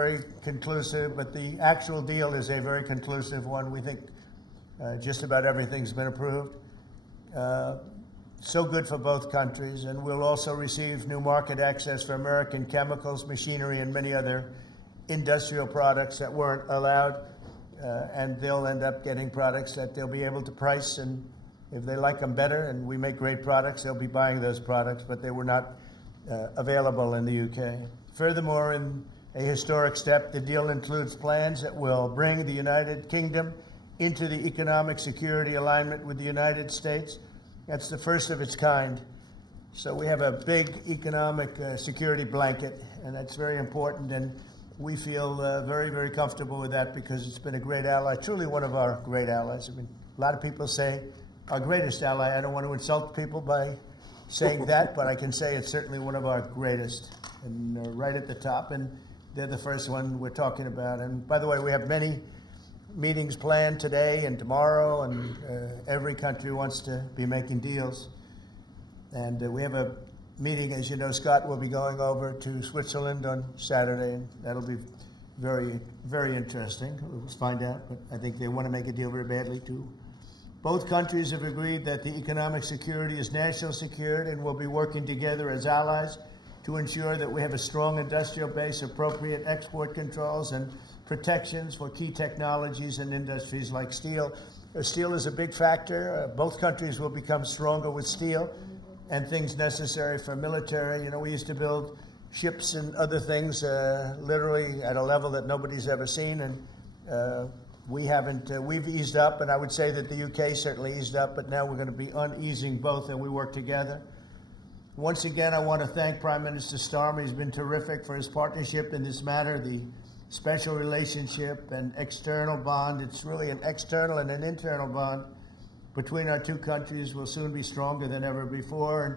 very conclusive, but the actual deal is a very conclusive one. We think just about everything's been approved. So good for both countries, and we'll also receive new market access for American chemicals, machinery, and many other industrial products that weren't allowed, and they'll end up getting products that they'll be able to price, and if they like them better and we make great products, they'll be buying those products, but they were not available in the UK. Furthermore, in a historic step, the deal includes plans that will bring the United Kingdom into the economic security alignment with the United States. That's the first of its kind. So we have a big economic security blanket, and that's very important, and we feel very, very comfortable with that because it's been a great ally, truly one of our great allies. I mean, a lot of people say our greatest ally. I don't want to insult people by saying that, but I can say it's certainly one of our greatest, and right at the top, and they're the first one we're talking about. And by the way, we have many meetings planned today and tomorrow, and every country wants to be making deals. And we have a meeting, as you know, Scott will be going over to Switzerland on Saturday, and that'll be very, very interesting. We'll find out, but I think they want to make a deal very badly too. Both countries have agreed that the economic security is national security and will be working together as allies to ensure that we have a strong industrial base, appropriate export controls, and protections for key technologies and industries like steel. Steel is a big factor. Both countries will become stronger with steel and things necessary for military. You know, we used to build ships and other things literally at a level that nobody's ever seen, and we haven't. We've eased up, and I would say that the UK certainly eased up, but now we're going to be uneasing both, and we work together. Once again, I want to thank Prime Minister Starmer. He's been terrific for his partnership in this matter. The special relationship and external bond, it's really an external and an internal bond between our two countries will soon be stronger than ever before. And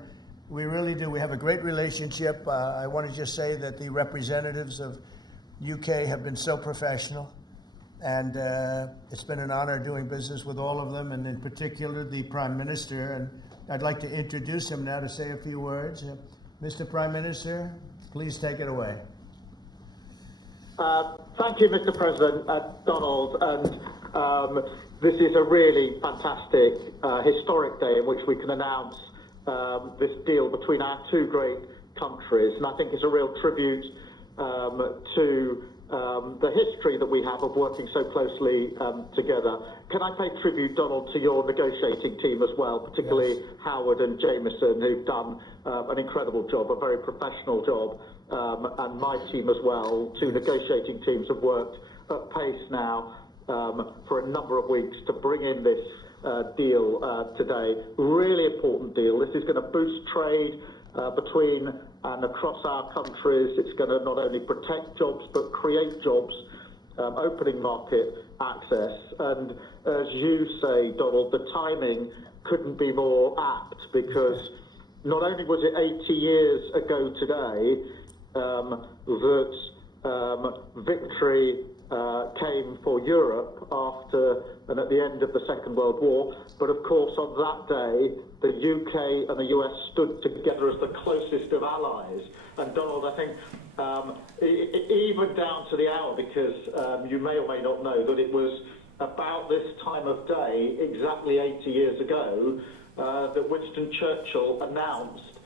we really do. We have a great relationship. I want to just say that the representatives of UK have been so professional. And it's been an honor doing business with all of them, and in particular the Prime Minister. And I'd like to introduce him now to say a few words. Mr. Prime Minister, please take it away. Thank you, Mr. President, Donald. And this is a really fantastic, historic day in which we can announce this deal between our two great countries. And I think it's a real tribute to the history that we have of working so closely together. Can I pay tribute, Donald, to your negotiating team as well, particularly yes. Howard and Jameson, who've done an incredible job, a very professional job, and my team as well. Two negotiating teams have worked at pace now for a number of weeks to bring in this deal today. Really important deal. This is going to boost trade between and across our countries. It's going to not only protect jobs but create jobs, opening market access. And as you say, Donald, the timing couldn't be more apt, because not only was it 80 years ago today that victory came for Europe after and at the end of the Second World War, but of course on that day the UK and the US stood together as the closest of allies. And Donald, I think even down to the hour, because you may or may not know that it was about this time of day, exactly 80 years ago, that Winston Churchill announced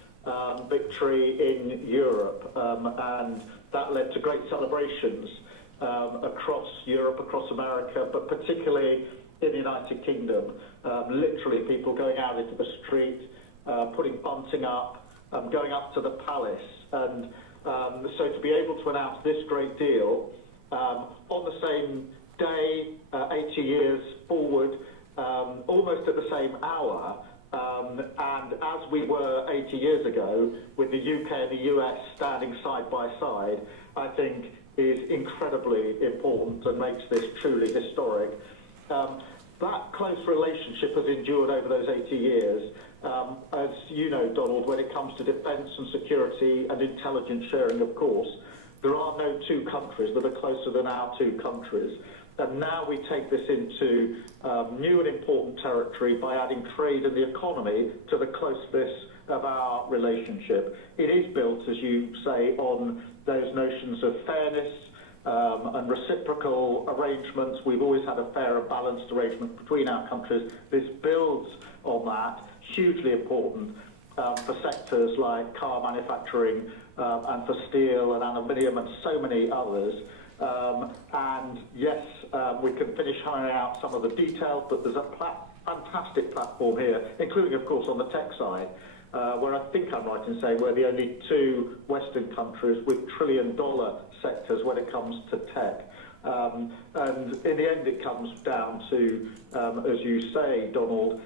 victory in Europe, and that led to great celebrations across Europe, across America, but particularly in the United Kingdom. Literally people going out into the street, putting bunting up, going up to the palace. And so to be able to announce this great deal on the same day, 80 years forward, almost at the same hour, and as we were 80 years ago, with the UK and the US standing side by side, I think is incredibly important and makes this truly historic. That close relationship has endured over those 80 years. As you know, Donald, when it comes to defence and security and intelligence sharing, of course, there are no two countries that are closer than our two countries. And now we take this into new and important territory by adding trade and the economy to the closeness of our relationship. It is built, as you say, on those notions of fairness, and reciprocal arrangements. We've always had a fair and balanced arrangement between our countries. This builds on that, hugely important for sectors like car manufacturing and for steel and aluminium and so many others. And yes, we can finish ironing out some of the details, but there's a fantastic platform here, including, of course, on the tech side, where I think I'm right in saying we're the only two Western countries with trillion-dollar sectors when it comes to tech. And in the end, it comes down to, as you say, Donald,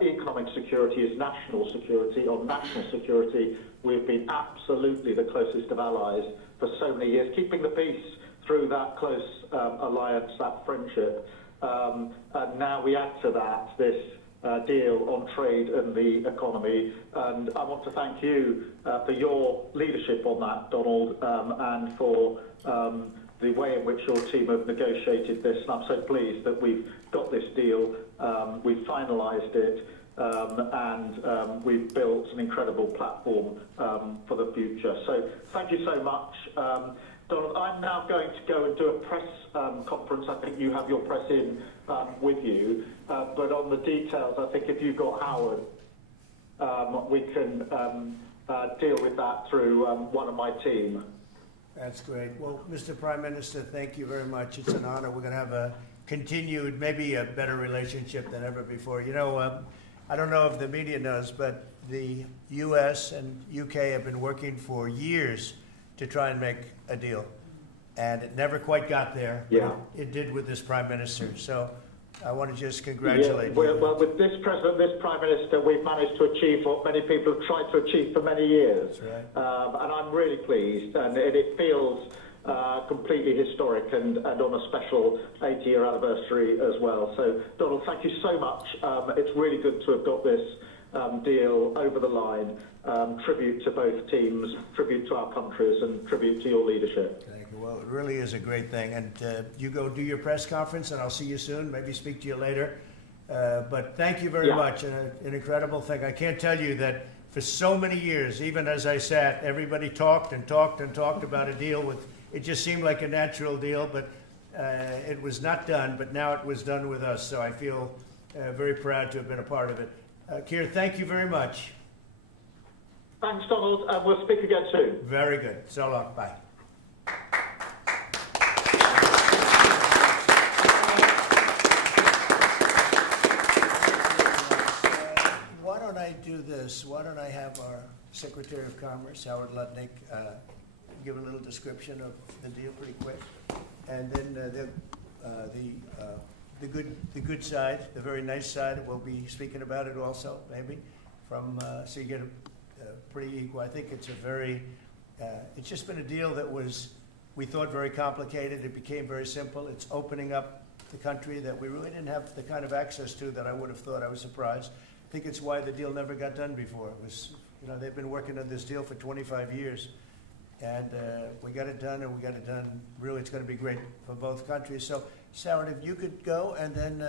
economic security is national security. On national security, we've been absolutely the closest of allies for so many years, keeping the peace through that close alliance, that friendship. And now we add to that this deal on trade and the economy. And I want to thank you for your leadership on that, Donald, and for the way in which your team have negotiated this. And I'm so pleased that we've got this deal, we've finalised it, and we've built an incredible platform for the future. So thank you so much. Donald, I'm now going to go and do a press conference. I think you have your press in with you. But on the details, I think if you've got Howard, we can deal with that through one of my team. That's great. Well, Mr. Prime Minister, thank you very much. It's an honor. We're going to have a continued, maybe a better relationship than ever before. You know, I don't know if the media knows, but the U.S. and U.K. have been working for years to try and make a deal. And it never quite got there. Yeah. It did with this Prime Minister. So I want to just congratulate you. Well, with this President, this Prime Minister, we've managed to achieve what many people have tried to achieve for many years. That's right. And I'm really pleased, and it feels completely historic and on a special 80-year anniversary as well. So, Donald, thank you so much. It's really good to have got this deal over the line. Tribute to both teams, tribute to our countries, and tribute to your leadership. Thank you. Well, it really is a great thing. And you go do your press conference, and I'll see you soon. Maybe speak to you later. But thank you very much. An incredible thing. I can't tell you that for so many years, even as I sat, everybody talked and talked and talked about a deal with. It just seemed like a natural deal, but it was not done. But now it was done with us. So I feel very proud to have been a part of it. Keir, thank you very much. Thanks, Donald, and we'll speak again soon. Very good. So long. Bye. Why don't I do this? Why don't I have our Secretary of Commerce, Howard Lutnick, give a little description of the deal pretty quick, and then the good side, the very nice side, we'll be speaking about it also, maybe, from so you get a pretty equal. I think it's a very, it's just been a deal that was, we thought, very complicated. It became very simple. It's opening up the country that we really didn't have the kind of access to that I would have thought. I was surprised. I think it's why the deal never got done before. It was, you know, they've been working on this deal for 25 years. And we got it done, and we got it done. Really, it's going to be great for both countries. So, Sarah, if you could go, and then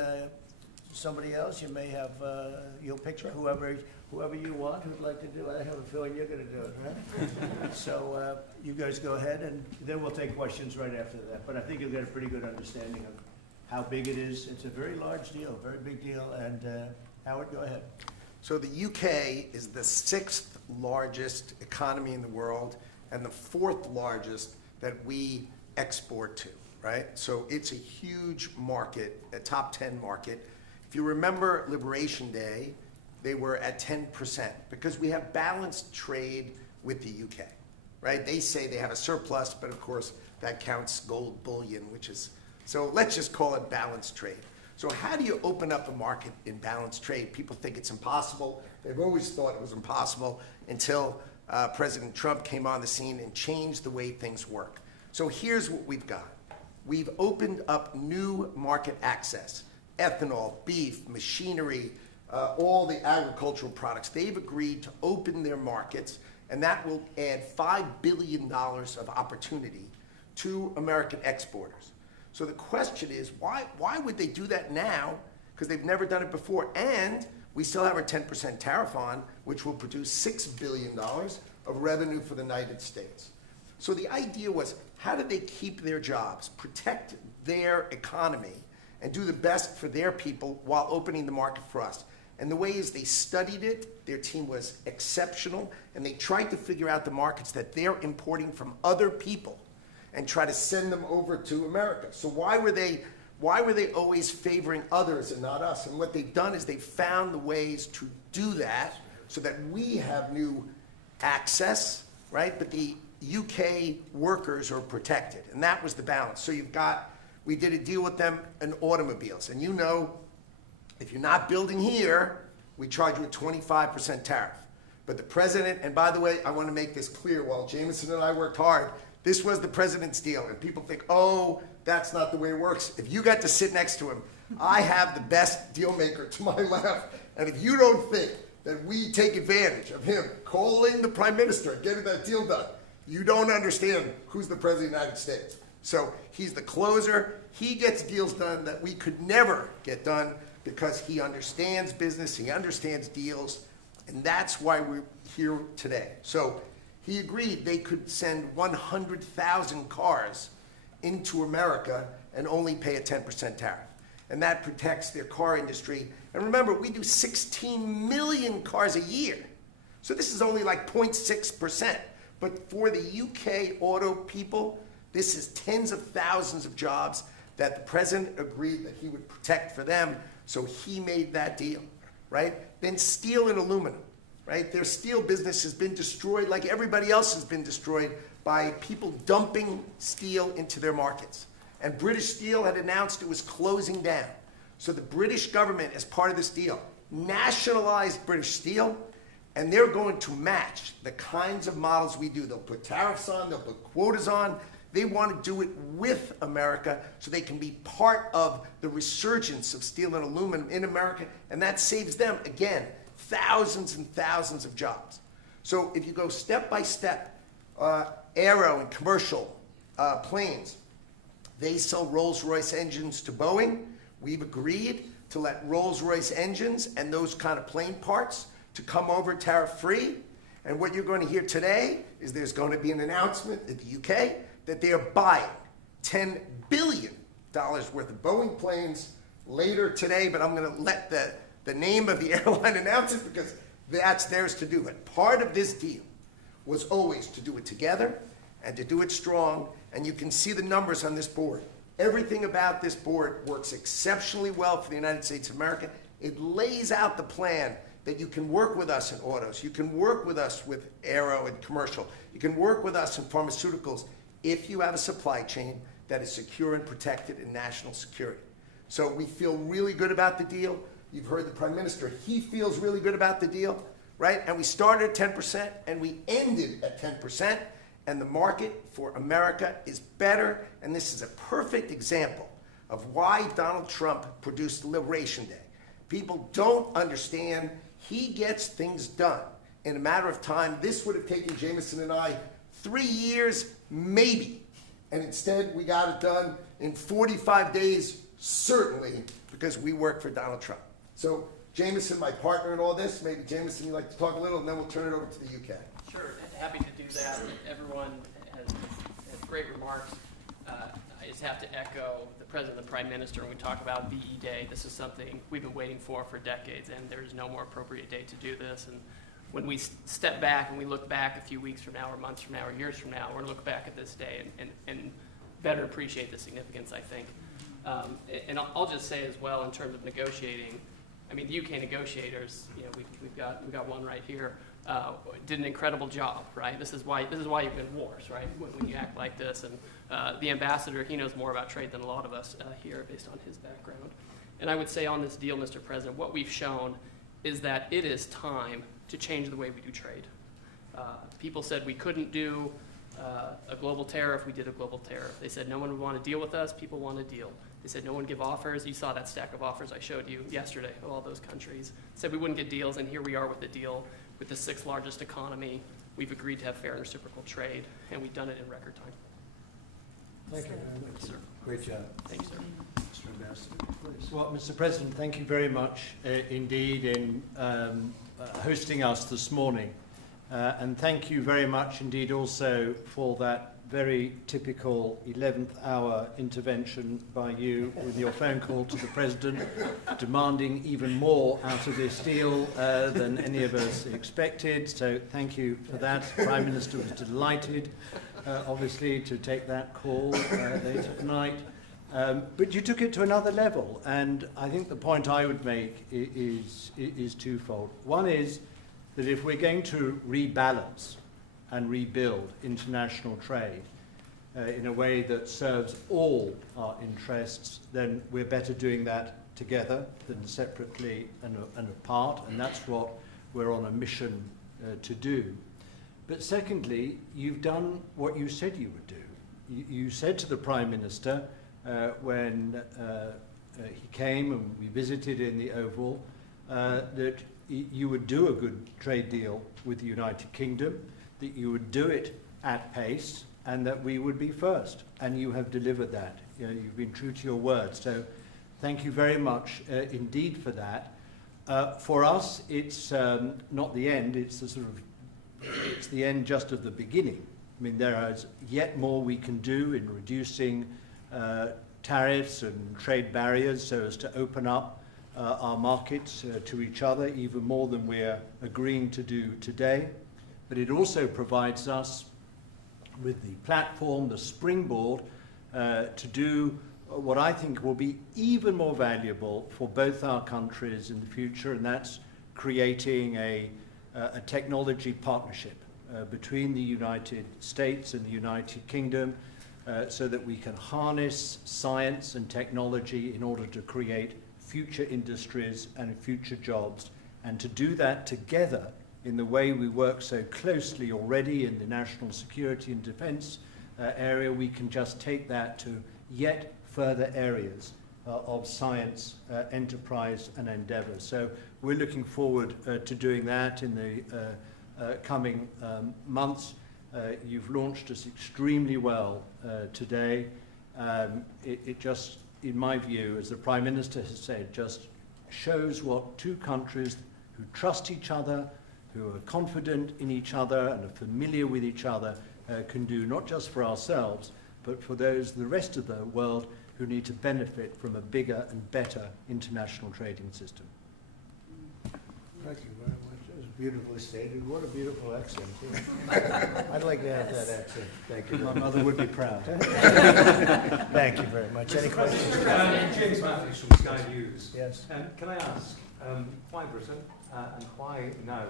somebody else, you may have, you'll pick whoever you want who'd like to do it. I have a feeling you're going to do it, right? So you guys go ahead, and then we'll take questions right after that. But I think you'll get a pretty good understanding of how big it is. It's a very large deal, very big deal. And Howard, go ahead. So the UK is the 6th largest economy in the world and the 4th largest that we export to, right? So it's a huge market, a top 10 market. If you remember Liberation Day, they were at 10% because we have balanced trade with the UK, right? They say they have a surplus, but of course that counts gold bullion, which is, so let's just call it balanced trade. So how do you open up a market in balanced trade? People think it's impossible. They've always thought it was impossible until President Trump came on the scene and changed the way things work. So here's what we've got. We've opened up new market access, ethanol, beef, machinery, all the agricultural products. They've agreed to open their markets, and that will add $5 billion of opportunity to American exporters. So the question is, why would they do that now? Because they've never done it before, and we still have our 10% tariff on, which will produce $6 billion of revenue for the United States. So the idea was, how do they keep their jobs, protect their economy, and do the best for their people while opening the market for us? And the way is they studied it, their team was exceptional, and they tried to figure out the markets that they're importing from other people and try to send them over to America. So why were they always favoring others and not us? And what they've done is they've found the ways to do that so that we have new access, right? But the UK workers are protected, and that was the balance. So we did a deal with them in automobiles, and you know, if you're not building here, we charge you a 25% tariff. But the president, and by the way, I want to make this clear, while Jameson and I worked hard, this was the president's deal, and people think, oh, that's not the way it works. If you got to sit next to him, I have the best deal maker to my left, and if you don't think that we take advantage of him calling the prime minister and getting that deal done, you don't understand who's the president of the United States. So he's the closer. He gets deals done that we could never get done because he understands business, he understands deals, and that's why we're here today. So he agreed they could send 100,000 cars into America and only pay a 10% tariff. And that protects their car industry. And remember, we do 16 million cars a year. So this is only like 0.6%. But for the UK auto people, this is tens of thousands of jobs that the president agreed that he would protect for them. So he made that deal, right? Then steel and aluminum, right? Their steel business has been destroyed like everybody else has been destroyed by people dumping steel into their markets. And British Steel had announced it was closing down. So the British government, as part of this deal, nationalized British Steel, and they're going to match the kinds of models we do. They'll put tariffs on, they'll put quotas on. They want to do it with America so they can be part of the resurgence of steel and aluminum in America, and that saves them, again, thousands and thousands of jobs. So if you go step by step, aero and commercial planes, they sell Rolls-Royce engines to Boeing. We've agreed to let Rolls-Royce engines and those kind of plane parts to come over tariff-free. And what you're going to hear today is there's going to be an announcement in the UK that they are buying $10 billion worth of Boeing planes later today, but I'm going to let the name of the airline announce it because that's theirs to do. But part of this deal was always to do it together and to do it strong, and you can see the numbers on this board. Everything about this board works exceptionally well for the United States of America. It lays out the plan that you can work with us in autos, you can work with us with aero and commercial, you can work with us in pharmaceuticals if you have a supply chain that is secure and protected in national security. So we feel really good about the deal. You've heard the Prime Minister, he feels really good about the deal, right? And we started at 10% and we ended at 10%, and the market for America is better, and this is a perfect example of why Donald Trump produced Liberation Day. People don't understand. He gets things done in a matter of time. This would have taken Jameson and I 3 years, maybe. And instead, we got it done in 45 days, certainly, because we work for Donald Trump. So, Jameson, my partner in all this, maybe Jameson, you'd like to talk a little, and then we'll turn it over to the UK. Sure, happy to do that. Everyone has great remarks. I just have to echo the President and the Prime Minister when we talk about VE Day. This is something we've been waiting for decades, and there's no more appropriate day to do this. And when we step back and we look back a few weeks from now or months from now or years from now, we're going to look back at this day and better appreciate the significance, I think. And I'll just say as well, in terms of negotiating, I mean, the UK negotiators, you know, we've got one right here, did an incredible job, right? This is why you win wars, right? When you act like this, and the ambassador, he knows more about trade than a lot of us here, based on his background. And I would say on this deal, Mr. President, what we've shown is that it is time to change the way we do trade. People said we couldn't do a global tariff. We did a global tariff. They said no one would want to deal with us. People want to deal. They said no one give offers. You saw that stack of offers I showed you yesterday of all those countries. Said we wouldn't get deals, and here we are with the deal with the 6th largest economy. We've agreed to have fair and reciprocal trade, and we've done it in record time. Thank you very much. Sir. Great job. Thank you, sir. Mr. Ambassador, please. Well, Mr. President, thank you very much indeed in hosting us this morning. And thank you very much indeed also for that very typical 11th hour intervention by you with your phone call to the President, demanding even more out of this deal than any of us expected. So thank you for that. The Prime Minister was delighted, obviously, to take that call late at night. But you took it to another level, and I think the point I would make is twofold. One is that if we're going to rebalance and rebuild international trade in a way that serves all our interests, then we're better doing that together than separately and apart, and that's what we're on a mission to do. But secondly, you've done what you said you would do. You said to the Prime Minister when he came and we visited in the Oval that you would do a good trade deal with the United Kingdom, that you would do it at pace, and that we would be first. And you have delivered that. You know, you've been true to your word. So thank you very much indeed for that. For us, it's not the end. It's the end just of the beginning. I mean, there is yet more we can do in reducing tariffs and trade barriers so as to open up our markets to each other even more than we're agreeing to do today. But it also provides us with the platform, the springboard, to do what I think will be even more valuable for both our countries in the future, and that's creating a technology partnership between the United States and the United Kingdom so that we can harness science and technology in order to create future industries and future jobs, and to do that together in the way we work so closely already in the national security and defence area. We can just take that to yet further areas of science, enterprise and endeavour. So we're looking forward to doing that in the coming months. You've launched us extremely well today. It just, in my view, as the Prime Minister has said, just shows what two countries who trust each other, who are confident in each other and are familiar with each other can do, not just for ourselves, but for the rest of the world who need to benefit from a bigger and better international trading system. Thank you very much. That was beautifully stated. What a beautiful accent, too. I'd like to have that accent. Thank you. My mother would be proud. Thank you very much. Any questions? James Matthews from Sky News. Yes. Can I ask, why Britain and why now?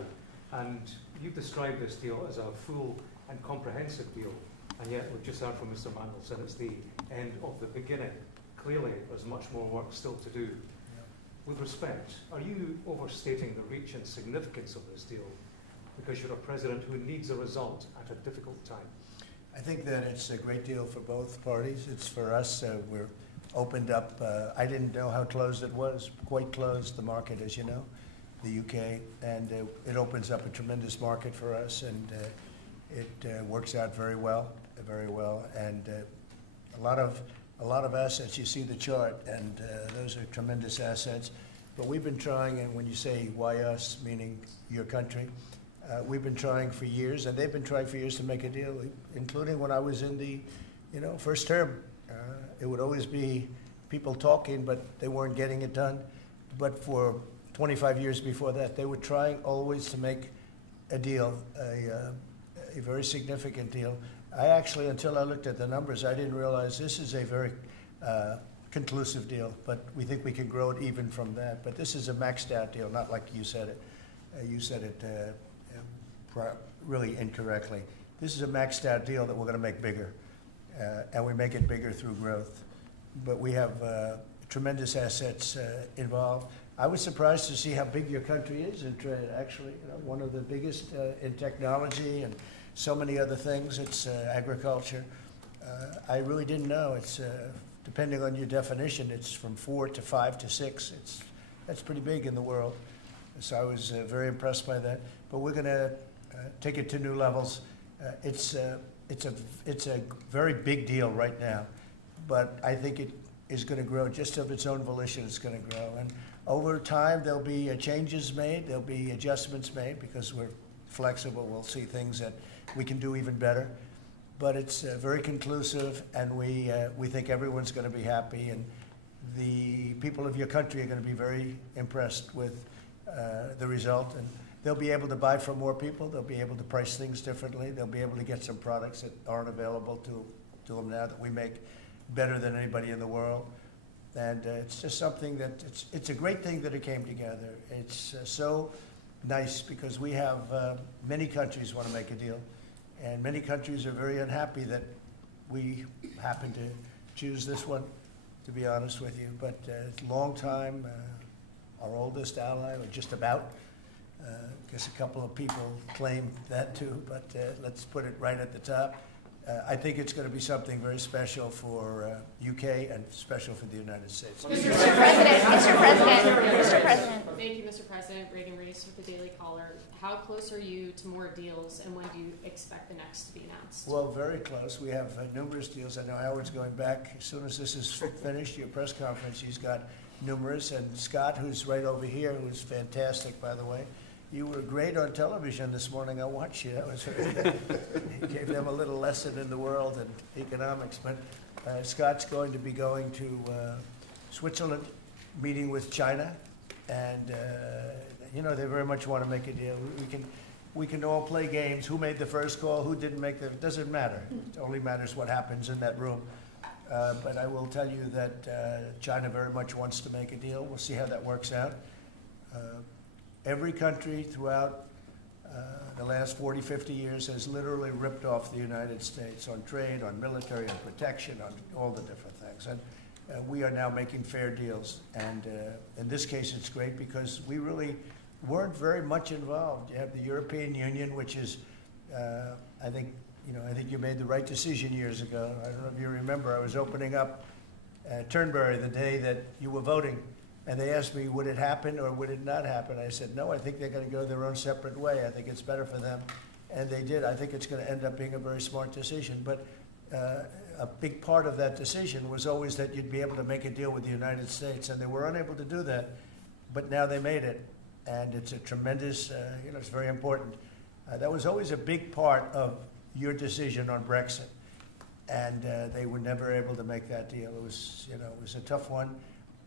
And you've described this deal as a full and comprehensive deal, and yet we've just heard from Mr. Mandelson it's the end of the beginning. Clearly, there's much more work still to do. With respect, are you overstating the reach and significance of this deal because you're a president who needs a result at a difficult time? I think that it's a great deal for both parties. It's for us. We're opened up. I didn't know how closed it was. Quite closed, the market, as you know, the UK, and it opens up a tremendous market for us, and it works out very well, and a lot of assets. You see the chart, and those are tremendous assets. But we've been trying, and when you say why us, meaning your country, we've been trying for years, and they've been trying for years to make a deal, including when I was in the, first term. It would always be people talking, but they weren't getting it done. But for 25 years before that, they were trying always to make a deal, a very significant deal. I actually, until I looked at the numbers, I didn't realize this is a very conclusive deal, but we think we can grow it even from that. But this is a maxed out deal, not like you said it. You said it really incorrectly. This is a maxed out deal that we're going to make bigger, and we make it bigger through growth. But we have tremendous assets involved. I was surprised to see how big your country is in trade, actually. One of the biggest in technology and so many other things. It's agriculture. I really didn't know. It's depending on your definition, it's from 4 to 5 to 6. That's pretty big in the world. So I was very impressed by that. But we're going to take it to new levels. It's a very big deal right now, but I think it is going to grow just of its own volition. It's going to grow, and over time there'll be changes made. There'll be adjustments made because we're flexible. We'll see things that we can do even better. But it's very conclusive, and we think everyone's going to be happy, and the people of your country are going to be very impressed with the result. And they'll be able to buy from more people. They'll be able to price things differently. They'll be able to get some products that aren't available to them now that we make better than anybody in the world. And it's just something that it's a great thing that it came together. It's so nice because we have many countries want to make a deal, and many countries are very unhappy that we happen to choose this one, to be honest with you. But it's a long time, our oldest ally, or just about. I guess a couple of people claim that too, but let's put it right at the top. I think it's going to be something very special for UK and special for the United States. Mr. President. Thank you, Mr. President. Reagan Reese with the Daily Caller. How close are you to more deals, and when do you expect the next to be announced? Well, very close. We have numerous deals. I know Howard's going back. As soon as this is finished, your press conference, he's got numerous. And Scott, who's right over here, who's fantastic, by the way. You were great on television this morning. I watched you. That was very He gave them a little lesson in the world and economics. But Scott's going to be going to Switzerland, meeting with China, and they very much want to make a deal. We can all play games. Who made the first call? Who didn't make the? It doesn't matter. It only matters what happens in that room. But I will tell you that China very much wants to make a deal. We'll see how that works out. Every country throughout the last 40, 50 years has literally ripped off the United States on trade, on military, on protection, on all the different things. And we are now making fair deals. And in this case, it's great because we really weren't very much involved. You have the European Union, which is, I think you made the right decision years ago. I don't know if you remember, I was opening up Turnberry the day that you were voting. And they asked me, would it happen or would it not happen? I said, no, I think they're going to go their own separate way. I think it's better for them. And they did. I think it's going to end up being a very smart decision. But a big part of that decision was always that you'd be able to make a deal with the United States. And they were unable to do that. But now they made it. And it's a tremendous, it's very important. That was always a big part of your decision on Brexit. And they were never able to make that deal. It was a tough one.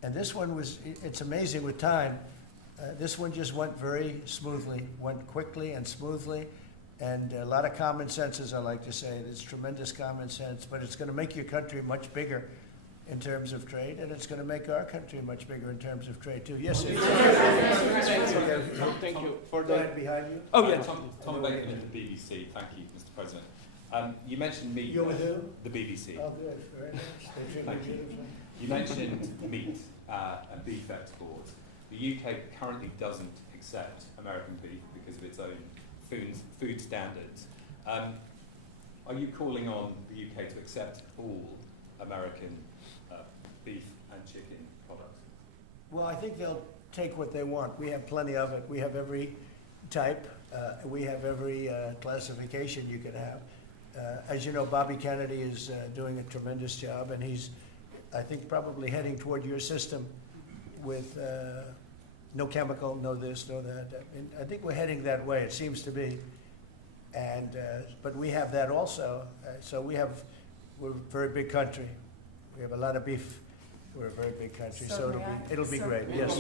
And this one it's amazing with time. This one just went very smoothly, went quickly and smoothly, and a lot of common sense, as I like to say. There's tremendous common sense, but it's going to make your country much bigger in terms of trade, and it's going to make our country much bigger in terms of trade, too. Yes, sir. Thank you. For Go ahead, behind you. Oh, yeah. Tom Bacon at the BBC. Thank you, Mr. President. You mentioned meat. You're with who? The BBC. Oh, good. Very nice. They treat me beautifully. You mentioned meat and beef exports. The UK currently doesn't accept American beef because of its own food standards. Are you calling on the UK to accept all American beef and chicken products? Well, I think they'll take what they want. We have plenty of it. We have every type. We have every classification you can have. As you know, Bobby Kennedy is doing a tremendous job, and he's, I think, probably heading toward your system with no chemical, no this, no that. I think we're heading that way, it seems to be. And but we have that also. So we're a very big country. We have a lot of beef. We're a very big country, so it'll be great. Yes.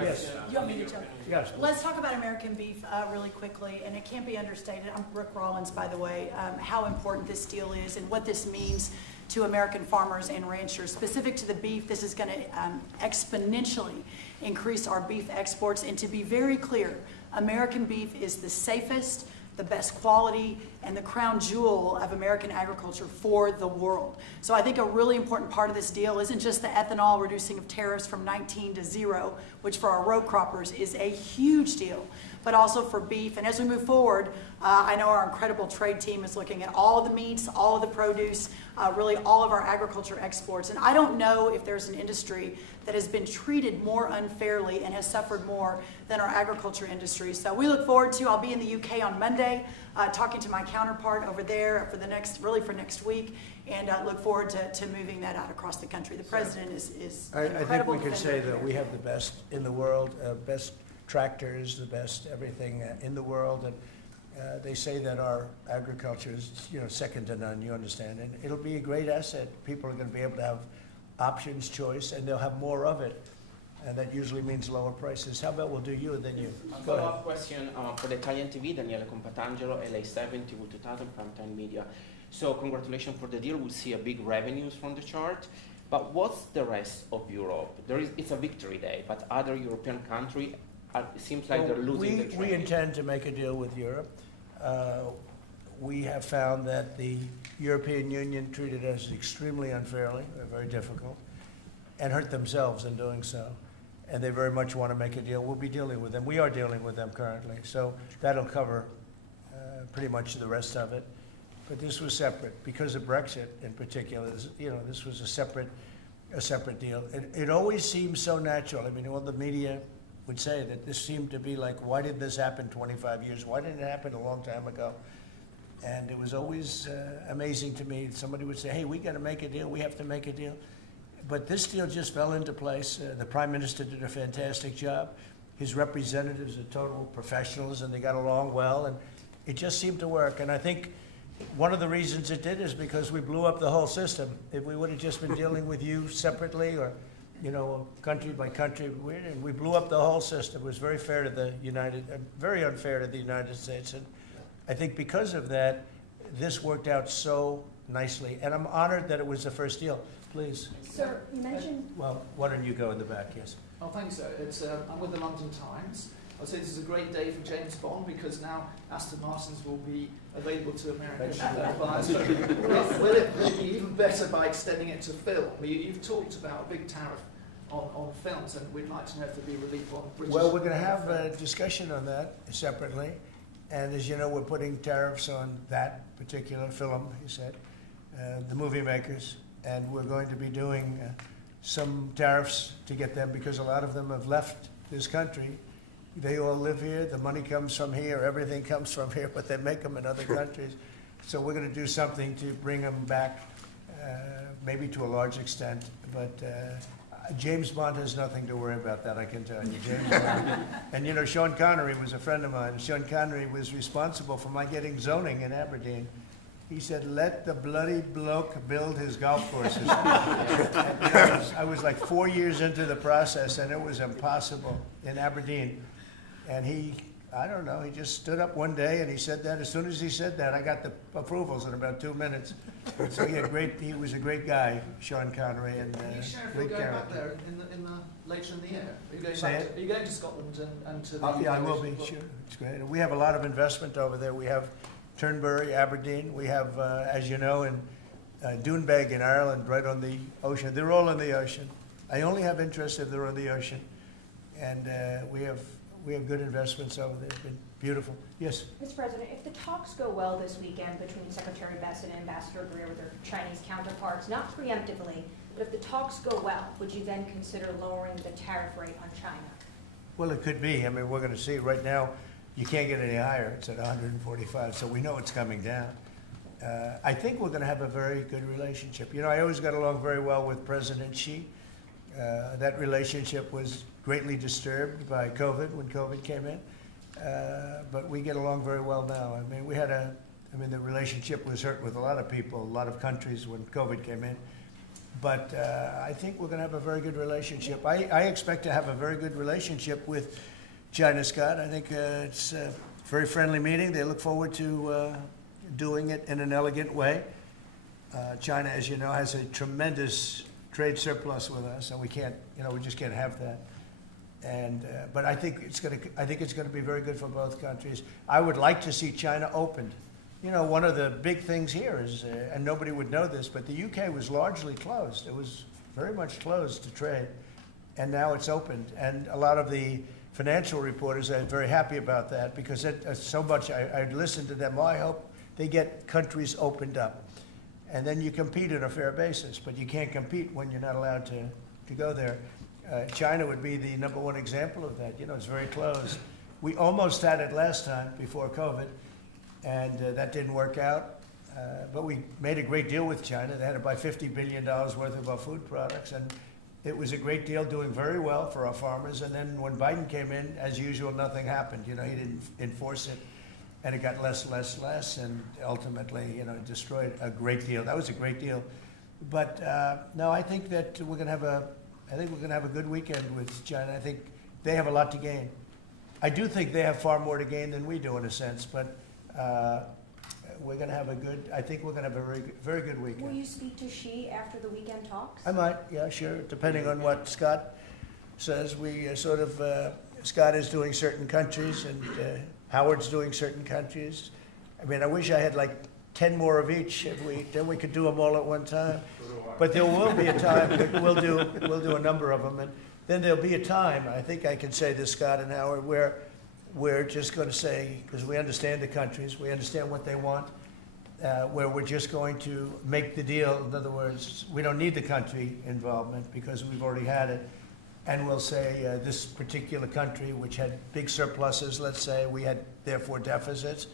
Yes. You want me to jump? Yes. Let's talk about American beef really quickly, and it can't be understated. I'm Rick Rollins, by the way, how important this deal is and what this means to American farmers and ranchers. Specific to the beef, this is going to exponentially increase our beef exports. And to be very clear, American beef is the safest, the best quality, and the crown jewel of American agriculture for the world. So I think a really important part of this deal isn't just the ethanol reducing of tariffs from 19 to 0, which for our row croppers is a huge deal, but also for beef. And as we move forward, I know our incredible trade team is looking at all of the meats, all of the produce, really all of our agriculture exports. And I don't know if there's an industry that has been treated more unfairly and has suffered more than our agriculture industry. So we look forward to, I'll be in the UK on Monday, talking to my counterpart over there for next week, and look forward to moving that out across the country. The president is I think incredible we could say defender that we have the best in the world, best tractors, the best everything in the world, They say that our agriculture is, second to none, you understand, and it'll be a great asset. People are going to be able to have options, choice, and they'll have more of it, and that usually means lower prices. How about we'll do you and then you? A Go ahead. follow-up question for the Italian TV, Daniele Compatangelo, LA7, TV 2000, Primetime Media. So congratulations for the deal. We'll see a big revenues from the chart. But what's the rest of Europe? It's a victory day, but other European countries, it seems like they're losing the trade. We intend to make a deal with Europe. We have found that the European Union treated us extremely unfairly, very difficult, and hurt themselves in doing so. And they very much want to make a deal. We'll be dealing with them. We are dealing with them currently. So that'll cover pretty much the rest of it. But this was separate because of Brexit in particular. This was a separate deal. It always seems so natural. I mean, all the media would say that this seemed to be like, why did this happen 25 years? Why didn't it happen a long time ago? And it was always amazing to me. Somebody would say, hey, we got to make a deal. We have to make a deal. But this deal just fell into place. The Prime Minister did a fantastic job. His representatives are total professionals, and they got along well. And it just seemed to work. And I think one of the reasons it did is because we blew up the whole system. If we would have just been dealing with you separately or, country by country, we blew up the whole system. It was very fair to very unfair to the United States. And I think because of that, this worked out so nicely. And I'm honored that it was the first deal. Please. Sir, you mentioned... Well, why don't you go in the back, yes. Oh, thanks, sir. I'm with the London Times. I'd say this is a great day for James Bond because now Aston Martins will be available to American buyers. Will it be even better by extending it to film? You've talked about a big tariff on films, and we'd like to know if there'd be relief on British... Well, we're going to have a discussion on that separately. And as you know, we're putting tariffs on that particular film, he said, the movie makers. And we're going to be doing some tariffs to get them because a lot of them have left this country. They all live here. The money comes from here. Everything comes from here, but they make them in other countries. So we're going to do something to bring them back, maybe to a large extent. But James Bond has nothing to worry about that, I can tell you. James Bond. And Sean Connery was a friend of mine. Sean Connery was responsible for my getting zoning in Aberdeen. He said, let the bloody bloke build his golf courses. I was like 4 years into the process, and it was impossible in Aberdeen. And he just stood up one day and he said that. As soon as he said that, I got the approvals in about 2 minutes. So he was a great guy, Sean Connery. And Can you share if we're going back there later in the year? Are you going to Scotland and to the Yeah, I will be, sure. It's great. And we have a lot of investment over there. We have Turnberry, Aberdeen. We have, as you know, in Doonbeg in Ireland, right on the ocean. They're all in the ocean. I only have interest if they're on the ocean. And we have good investments over there. It's been beautiful. Yes? Mr. President, if the talks go well this weekend between Secretary Bessent and Ambassador Greer with their Chinese counterparts, not preemptively, but if the talks go well, would you then consider lowering the tariff rate on China? Well, it could be. I mean, we're going to see. Right now, you can't get any higher. It's at 145, so we know it's coming down. I think we're going to have a very good relationship. I always got along very well with President Xi. That relationship was greatly disturbed by COVID when COVID came in, but we get along very well now. I mean, the relationship was hurt with a lot of people, a lot of countries when COVID came in. But I think we're going to have a very good relationship. I expect to have a very good relationship with China, Scott. I think it's a very friendly meeting. They look forward to doing it in an elegant way. China, as you know, has a tremendous trade surplus with us, and we just can't have that. But I think it's going to be very good for both countries. I would like to see China opened. One of the big things here is, and nobody would know this, but the UK was largely closed. It was very much closed to trade, and now it's opened. And a lot of the financial reporters are very happy about that because so much. I listened to them. Well, I hope they get countries opened up, and then you compete on a fair basis. But you can't compete when you're not allowed to go there. China would be the number one example of that. It's very closed. We almost had it last time before COVID, and that didn't work out. But we made a great deal with China. They had to buy $50 billion worth of our food products, and it was a great deal, doing very well for our farmers. And then when Biden came in, as usual, nothing happened. He didn't enforce it. and it got less, and ultimately, destroyed a great deal. That was a great deal. But no, I think that we're going to have a good weekend with China. I think they have a lot to gain. I do think they have far more to gain than we do in a sense, but we're going to have I think we're going to have a very, very good weekend. Will you speak to Xi after the weekend talks? I might, yeah, sure, depending on what Scott says. We Scott is doing certain countries, and Howard's doing certain countries. I mean, I wish I had like 10 more of each. Then we could do them all at one time. But there will be a time that we'll do a number of them, and then there'll be a time. I think I can say this, Scott and Howard, where we're just going to say, because we understand the countries, we understand what they want, where we're just going to make the deal. In other words, we don't need the country involvement because we've already had it. And we'll say this particular country, which had big surpluses, let's say, we had therefore deficits,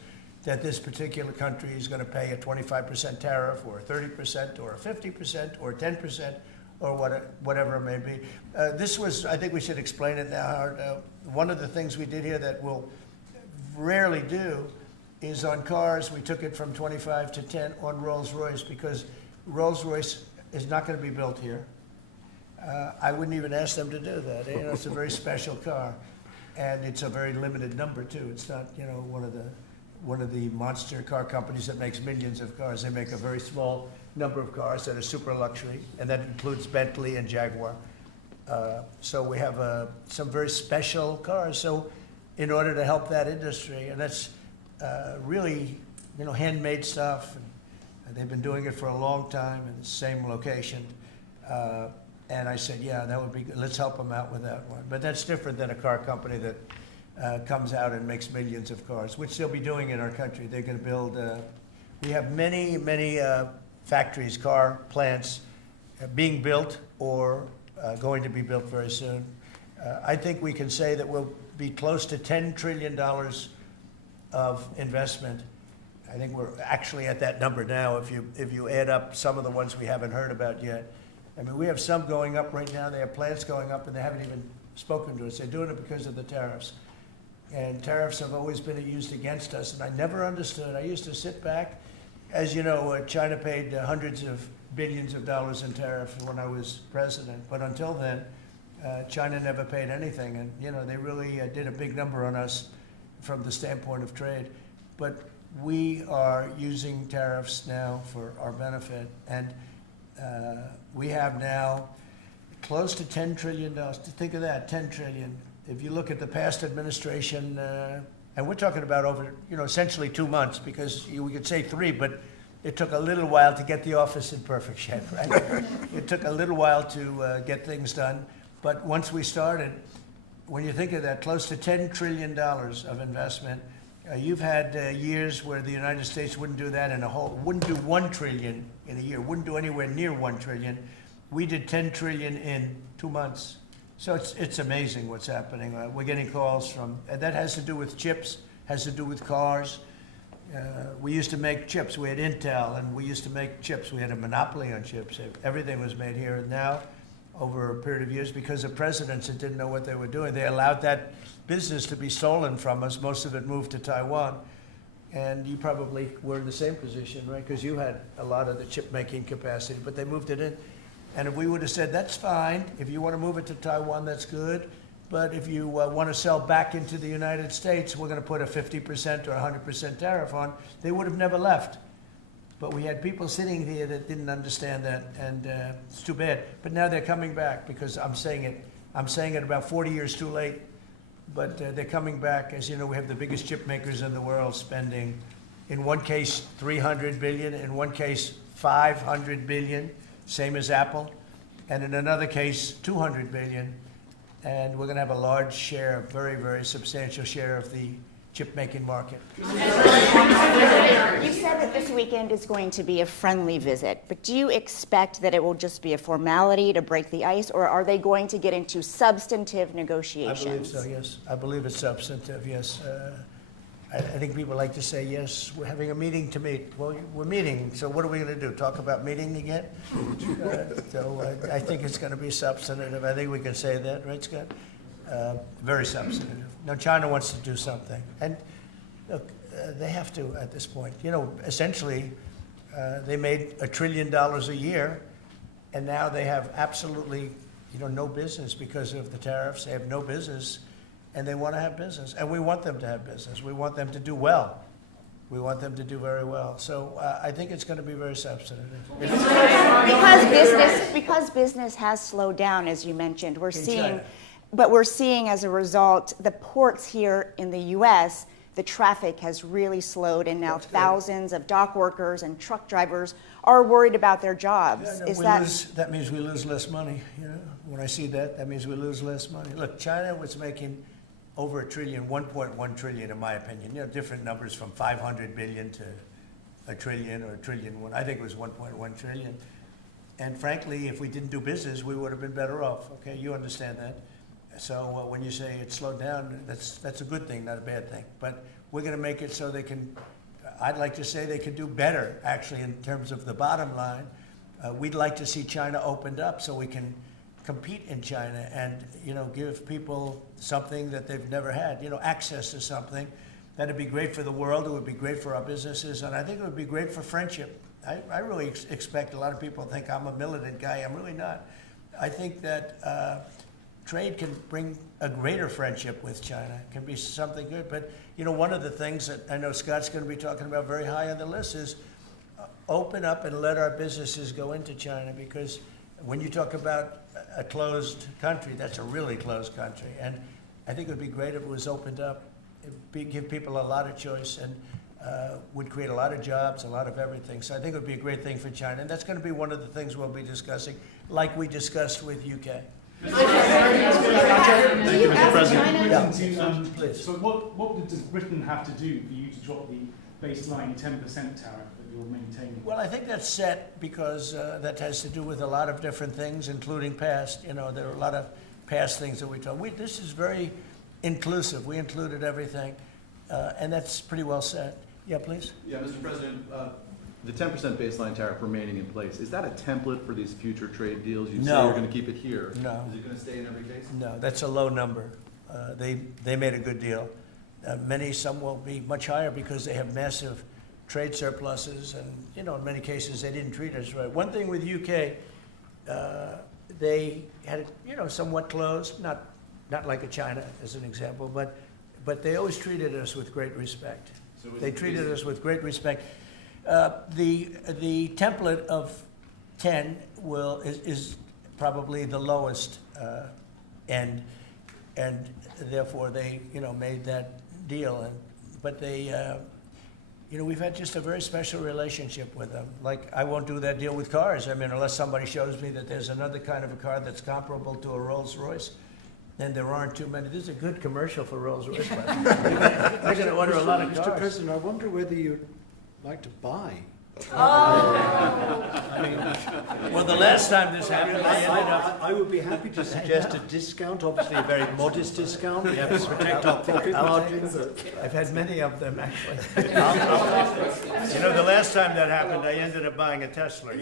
that this particular country is going to pay a 25% tariff or a 30% or a 50% or 10% or whatever it may be. I think we should explain it now, Howard. One of the things we did here that we'll rarely do is on cars, we took it from 25 to 10 on Rolls-Royce because Rolls-Royce is not going to be built here. I wouldn't even ask them to do that. It's a very special car, and it's a very limited number too. It's not, one of the monster car companies that makes millions of cars. They make a very small number of cars that are super luxury, and that includes Bentley and Jaguar. So we have some very special cars. So in order to help that industry, and that's really, handmade stuff, and they've been doing it for a long time in the same location. And I said, yeah, that would be good. Let's help them out with that one. But that's different than a car company that comes out and makes millions of cars, which they'll be doing in our country. They're going to build, we have many, many factories, car plants being built or going to be built very soon. I think we can say that we'll be close to $10 trillion of investment. I think we're actually at that number now if you add up some of the ones we haven't heard about yet. I mean, we have some going up right now. They have plants going up, and they haven't even spoken to us. They're doing it because of the tariffs. And tariffs have always been used against us, and I never understood. I used to sit back. As you know, China paid hundreds of billions of dollars in tariffs when I was president. But until then, China never paid anything. And, they really did a big number on us from the standpoint of trade. But we are using tariffs now for our benefit. And we have now close to $10 trillion. Think of that, $10 trillion. If you look at the past administration, and we're talking about over, essentially 2 months, because we could say 3, but it took a little while to get the office in perfect shape, right? It took a little while to get things done. But once we started, when you think of that, close to $10 trillion of investment, you've had years where the United States wouldn't do that wouldn't do $1 trillion in a year, wouldn't do anywhere near $1 trillion. We did $10 trillion in 2 months. So it's amazing what's happening. We're getting calls and that has to do with chips, has to do with cars. We used to make chips. We had Intel, and we used to make chips. We had a monopoly on chips. Everything was made here. And now, over a period of years, because of presidents that didn't know what they were doing, they allowed that business to be stolen from us. Most of it moved to Taiwan. And you probably were in the same position, right? Because you had a lot of the chip-making capacity, but they moved it in. And if we would have said, that's fine, if you want to move it to Taiwan, that's good, but if you want to sell back into the United States, we're going to put a 50% or 100% tariff on, they would have never left. But we had people sitting here that didn't understand that, and it's too bad. But now they're coming back, because I'm saying it about 40 years too late, but they're coming back. As you know, we have the biggest chip makers in the world spending, in one case, $300 billion, in one case, $500 billion. Same as Apple, and in another case, $200 billion, and we're going to have a large share, a very, very substantial share of the chip-making market. You said that this weekend is going to be a friendly visit, but do you expect that it will just be a formality to break the ice, or are they going to get into substantive negotiations? I believe so, yes. I believe it's substantive, yes. I think people like to say, yes, we're having a meeting to meet. Well, we're meeting, so what are we going to do, talk about meeting again? So I think it's going to be substantive. I think we can say that, right, Scott? Very substantive. Now, China wants to do something. And look, they have to at this point. You know, essentially, they made $1 trillion a year, and now they have absolutely, no business because of the tariffs. They have no business, and they want to have business, and we want them to have business. We want them to do well. We want them to do very well. So I think it's going to be very substantive. Because business has slowed down, as you mentioned, we're seeing, China. but we're seeing as a result, the ports here in the U.S., the traffic has really slowed, and now thousands of dock workers and truck drivers are worried about their jobs. That means we lose less money. When I see that, that means we lose less money. Look, China was making over $1 trillion, 1.1 trillion, in my opinion. Different numbers from 500 billion to $1 trillion or $1 trillion. I think it was 1.1 trillion. And frankly, if we didn't do business, we would have been better off. Okay, you understand that. So when you say it slowed down, that's a good thing, not a bad thing. But we're going to make it so they can. I'd like to say they can do better, actually, in terms of the bottom line. We'd like to see China opened up so we can compete in China and give people something that they've never had, access to something. That'd be great for the world. It would be great for our businesses, and I think it would be great for friendship. I really expect a lot of people think I'm a militant guy. I'm really not. I think that trade can bring a greater friendship with China. It can be something good. But one of the things that I know Scott's going to be talking about very high on the list is open up and let our businesses go into China, because when you talk about a closed country, that's a really closed country. And I think it would be great if it was opened up. It'd give people a lot of choice and would create a lot of jobs, a lot of everything. So I think it would be a great thing for China. And that's going to be one of the things we'll be discussing, like we discussed with UK. Thank you, Mr. President. Please. So what does Britain have to do for you to drop the baseline 10% tariff that you're maintaining? Well, I think that's set because that has to do with a lot of different things, including past. There are a lot of past things that we talk. This is very inclusive. We included everything, and that's pretty well set. Yeah, please. Yeah, Mr. President, the 10% baseline tariff remaining in place, is that a template for these future trade deals? You say you're going to keep it here. No. Is it going to stay in every case? No, that's a low number. They made a good deal. Some will be much higher because they have massive trade surpluses, and in many cases they didn't treat us right. One thing with UK, they had it somewhat closed, not like a China as an example, but they always treated us with great respect. So they treated us with great respect. The template of 10 is probably the lowest end, and therefore they made that deal. But they we've had just a very special relationship with them. Like, I won't do that deal with cars. I mean, unless somebody shows me that there's another kind of a car that's comparable to a Rolls Royce, then there aren't too many. This is a good commercial for Rolls Royce. They're going to order a lot of cars. Mr. President, I wonder whether you'd like to buy. Well, the last time this happened, I ended up. I would be happy to suggest a discount, obviously a very modest discount. We have to protect our profit margins. I've had many of them, actually. The last time that happened, I ended up buying a Tesla.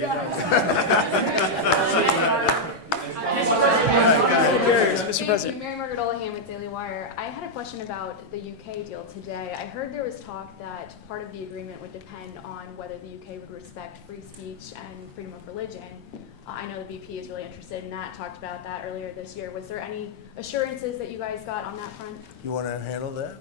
Mr. President. Mary Margaret Olahan with Daily Wire. I had a question about the UK deal today. I heard there was talk that part of the agreement would depend on whether the UK would respect free speech and freedom of religion. I know the VP is really interested in that, talked about that earlier this year. Was there any assurances that you guys got on that front? You want to handle that?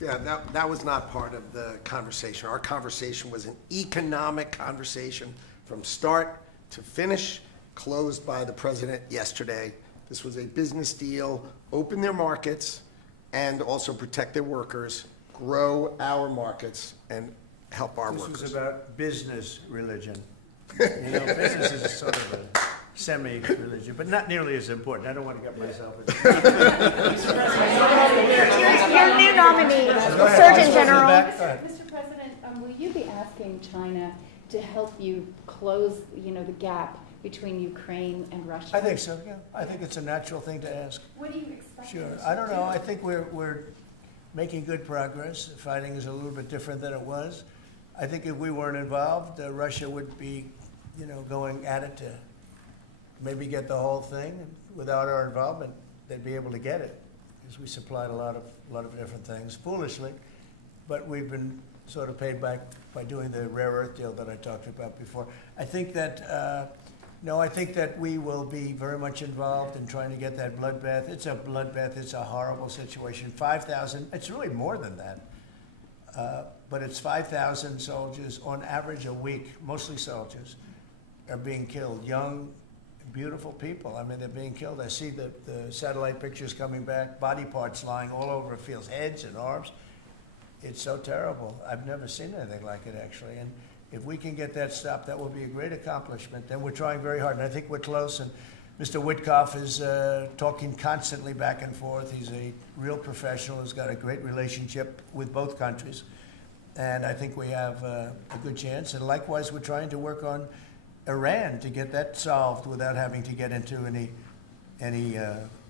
Yeah, that was not part of the conversation. Our conversation was an economic conversation from start to finish, closed by the president yesterday. This was a business deal, open their markets, and also protect their workers, grow our markets, and help our workers. This was about business religion. Business is sort of a semi-religion, but not nearly as important. I don't want to get myself into Your new nominee, Surgeon General. Mr. President, will you be asking China to help you close, the gap between Ukraine and Russia? I think so, yeah. I think it's a natural thing to ask. What do you expect? Sure. I don't know. I think we're making good progress. The fighting is a little bit different than it was. I think if we weren't involved, Russia would be, going at it to maybe get the whole thing. And without our involvement, they'd be able to get it, because we supplied a lot of different things foolishly. but we've been sort of paid back by doing the rare earth deal that I talked about before. I think that, no, I think that we will be very much involved in trying to get that bloodbath. It's a bloodbath. It's a horrible situation. 5,000, it's really more than that. But it's 5,000 soldiers on average a week, mostly soldiers, are being killed. Young, beautiful people. I mean, they're being killed. I see the satellite pictures coming back, body parts lying all over fields, heads and arms. It's so terrible. I've never seen anything like it, actually. And if we can get that stopped, that will be a great accomplishment. And we're trying very hard, and I think we're close. And Mr. Witkoff is talking constantly back and forth. He's a real professional who's got a great relationship with both countries. And I think we have a good chance. And likewise, we're trying to work on Iran to get that solved without having to get into any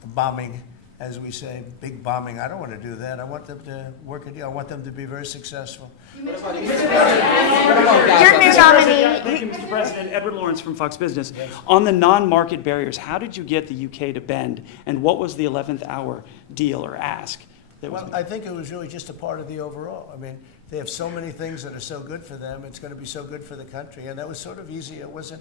bombing, as we say, big bombing. I don't want to do that. I want them to work a deal. I want them to be very successful. Your new nominee. Thank you, Mr. President. Edward Lawrence from Fox Business. Yes. On the non-market barriers, how did you get the UK to bend, and what was the 11th hour deal or ask? Well, I think it was really just a part of the overall. I mean, they have so many things that are so good for them. It's going to be so good for the country. And that was sort of easy. It wasn't,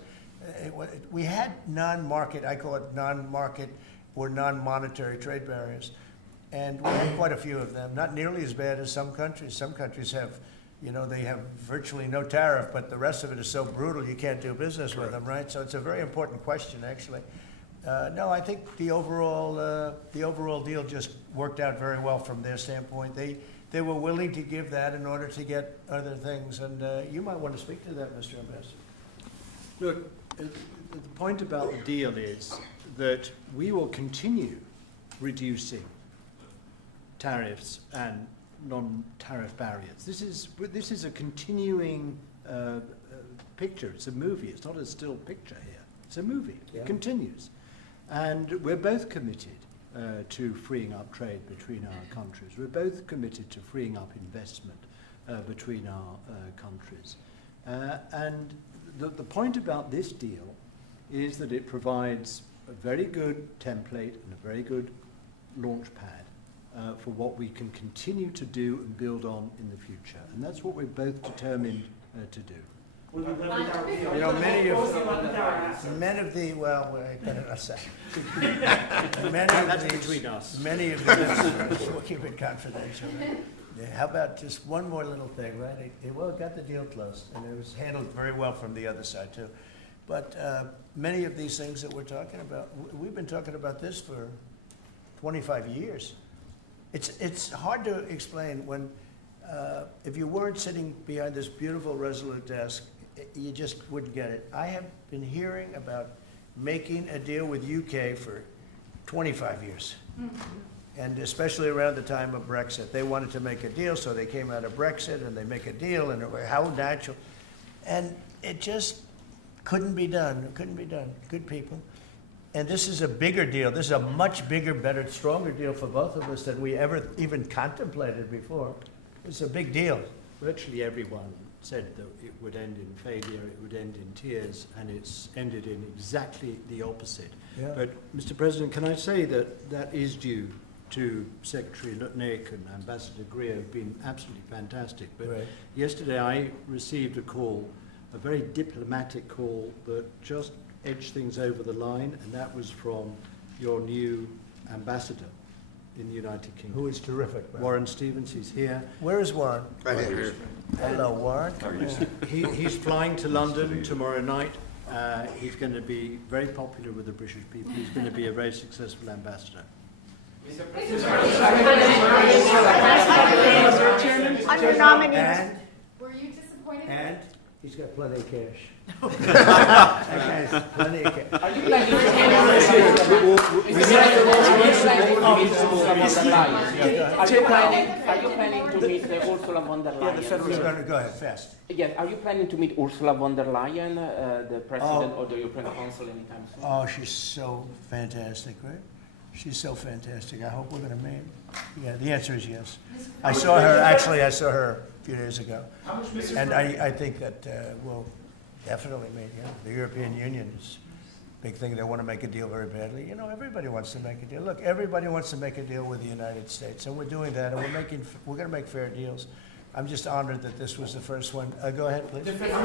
we had non-market, I call it non-market or non-monetary trade barriers. And we had quite a few of them. Not nearly as bad as some countries. Some countries have, you know, they have virtually no tariff, but the rest of it is so brutal you can't do business with them, right? So it's a very important question, actually. No, I think the overall deal just worked out very well from their standpoint. They were willing to give that in order to get other things, and you might want to speak to that, Mr. Ambassador. Look, the point about the deal is that we will continue reducing tariffs and non-tariff barriers. This is a continuing picture. It's a movie. It's not a still picture here. It's a movie. Yeah. It continues. And we're both committed to freeing up trade between our countries. We're both committed to freeing up investment between our countries. And the point about this deal is that it provides a very good template and a very good launch pad for what we can continue to do and build on in the future. And that's what we're both determined to do. You know, many of the, well, wait, better not say. Many of the, we'll keep it confidential. Yeah, how about just one more little thing, right? It got the deal closed, and it was handled very well from the other side, too. But many of these things that we're talking about, we've been talking about this for 25 years. It's hard to explain when, if you weren't sitting behind this beautiful Resolute desk, you just wouldn't get it. I have been hearing about making a deal with UK for 25 years. Mm-hmm. And especially around the time of Brexit. They wanted to make a deal, so they came out of Brexit and they make a deal, and how natural. And it just couldn't be done. It couldn't be done. Good people. And this is a bigger deal. This is a much bigger, better, stronger deal for both of us than we ever even contemplated before. It's a big deal. Virtually everyone said that it would end in failure, it would end in tears, and it's ended in exactly the opposite. Yeah. But, Mr. President, can I say that that is due to Secretary Lutnick and Ambassador Greer, who've been absolutely fantastic. But right. Yesterday I received a call, a very diplomatic call that just edged things over the line, and that was from your new ambassador in the United Kingdom. Who is terrific. Right? Warren Stevens, he's here. Where is Warren? Right here. Hello, Warren. He's flying to London tomorrow night. He's going to be very popular with the British people. He's going to be a very successful ambassador. Under nominee. Were you disappointed? And he's got plenty of cash. Okay, plenty of cash. Are you planning to meet Ursula von der Leyen? Go ahead, fast. Yes, are you planning to meet Ursula von der Leyen, the president of the European Council, anytime soon? Oh, she's so fantastic, right? She's so fantastic. I hope we're going to meet. Yeah, the answer is yes. I saw her a few days ago. And I think that we'll definitely meet. Yeah. The European Union is a big thing. They want to make a deal very badly. You know, everybody wants to make a deal. Look, everybody wants to make a deal with the United States, and we're doing that, and we're going to make fair deals. I'm just honored that this was the first one. Go ahead, please. The Federal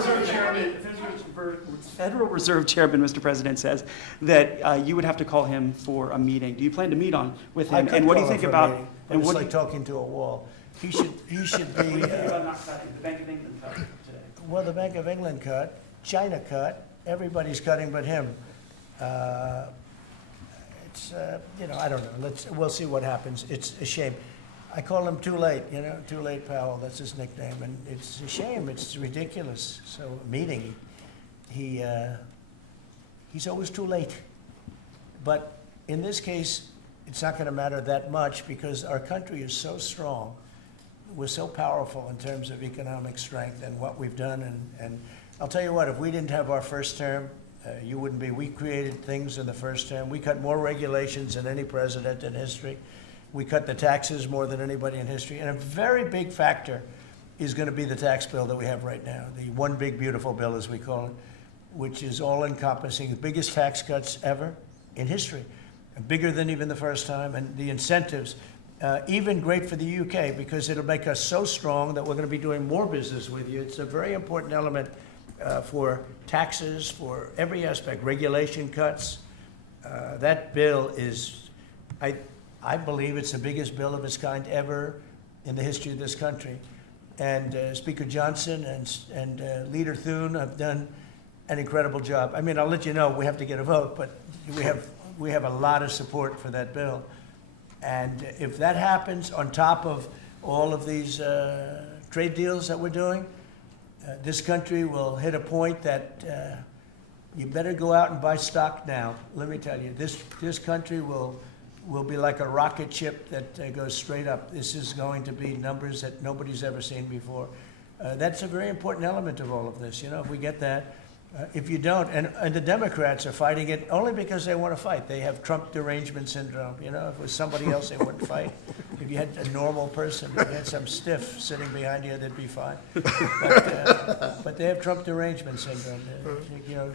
Reserve Chairman, Mr. President, says that you would have to call him for a meeting. Do you plan to meet with him? And what do you think about? And it's like talking to a wall. He should be. What do you think about not cutting? The Bank of England cut today. Well, the Bank of England cut, China cut, everybody's cutting but him. It's I don't know. We'll see what happens. It's a shame. I call him Too Late, Too Late Powell. That's his nickname, and it's a shame. It's ridiculous. So meeting, he's always too late. But in this case, it's not going to matter that much because our country is so strong. We're so powerful in terms of economic strength and what we've done. And I'll tell you what, if we didn't have our first term, you wouldn't be. We created things in the first term. We cut more regulations than any president in history. We cut the taxes more than anybody in history. And a very big factor is going to be the tax bill that we have right now, the one big beautiful bill, as we call it, which is all-encompassing, the biggest tax cuts ever in history, bigger than even the first time, and the incentives, even great for the UK because it'll make us so strong that we're going to be doing more business with you. It's a very important element for taxes, for every aspect, regulation cuts. That bill is, I believe it's the biggest bill of its kind ever in the history of this country. And Speaker Johnson and Leader Thune have done an incredible job. I mean, I'll let you know, we have to get a vote, but we have a lot of support for that bill. And if that happens on top of all of these trade deals that we're doing, this country will hit a point that you better go out and buy stock now. Let me tell you, this country will be like a rocket ship that goes straight up. This is going to be numbers that nobody's ever seen before. That's a very important element of all of this. If we get that. If you don't, and the Democrats are fighting it only because they want to fight. They have Trump derangement syndrome. If it was somebody else, they wouldn't fight. If you had a normal person, if you had some stiff sitting behind you, they'd be fine. But they have Trump derangement syndrome.